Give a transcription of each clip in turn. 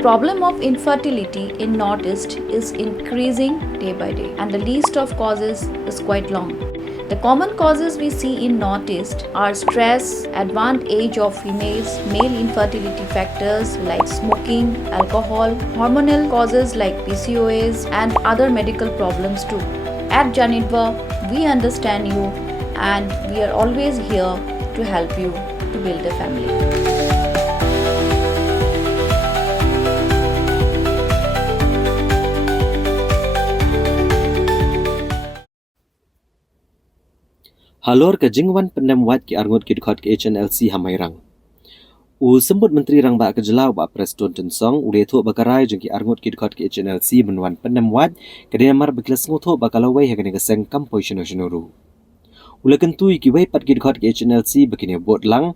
problem of infertility in Northeast is increasing day by day, and the list of causes is quite long. The common causes we see in Northeast are stress, advanced age of females, male infertility factors like smoking, alcohol, hormonal causes like PCOS, and other medical problems too. At Janitva, we understand you and we are always here to help you to build a family. Halor ke Jingwan Pyndemwait ki arngut ki Dkhot ke HNLC hamairang. Sembut Menteri Rang Bah Bah Prestone tensong thu bakarai jeng ki arngut ki Dkhot ke HNLC Jingwan Pyndemwait ke mar beklas ngotho bakalawai hagane geseng kampoi shino Kyntu ki wai pat ki Dkhot ke HNLC bekine bot lang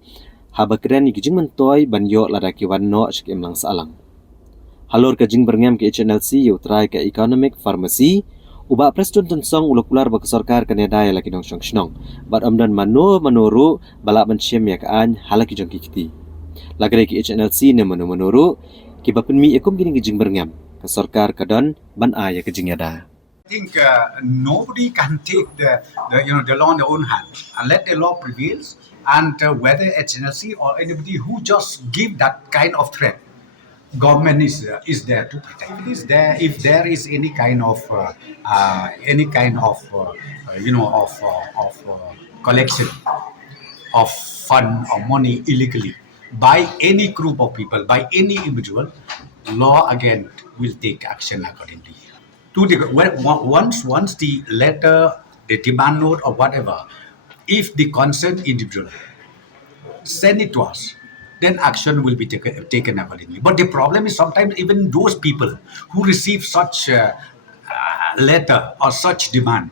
habakren ki jingman toy banyo ladaki wanno shik Imlang Sahlang. Halor ke jing berngam ke HNLC try ke economic pharmacy Bah Prestone tensong ular bak sarkar kane daya laki nong shnong bat amdan manuru balak menciem ya kaan halaki jong kiti lagre ki HNLC ne manuru ki bapen mi ekom gini jing berngam ke sarkar kadon ban aya ke jing yada. I think nobody can take the law in their own hands and let the law prevails. And whether HNLC or anybody who just give that kind of threat, government is there to protect. Is there if there is any kind of collection of fund or money illegally by any group of people, by any individual, law again will take action accordingly. Once the letter, the demand note or whatever, if the concerned individual send it to us, then action will be taken accordingly. But the problem is sometimes even those people who receive such letter or such demand,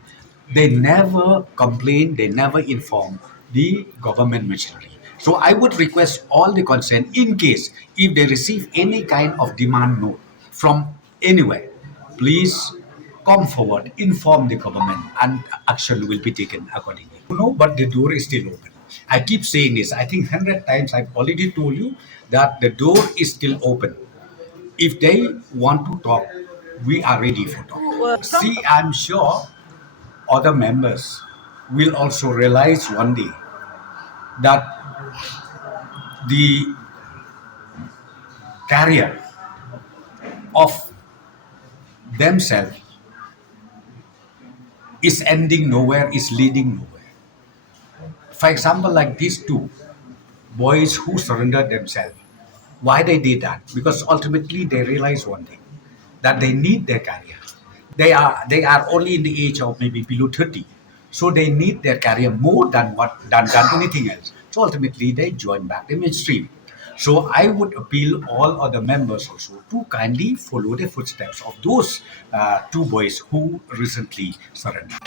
they never complain, they never inform the government machinery. So I would request all the concerned, in case if they receive any kind of demand note from anywhere, please come forward, inform the government, and action will be taken accordingly. No, but the door is still open. I keep saying this. I think 100 times I've already told you that the door is still open. If they want to talk, we are ready for talk. See, I'm sure other members will also realize one day that the career of themselves is ending nowhere, is leading nowhere. For example, like these two boys who surrendered themselves. Why they did that? Because ultimately they realize one thing, that they need their career. They are only in the age of maybe below 30. So they need their career more than anything else. So ultimately they join back the mainstream. So I would appeal all other members also to kindly follow the footsteps of those two boys who recently surrendered.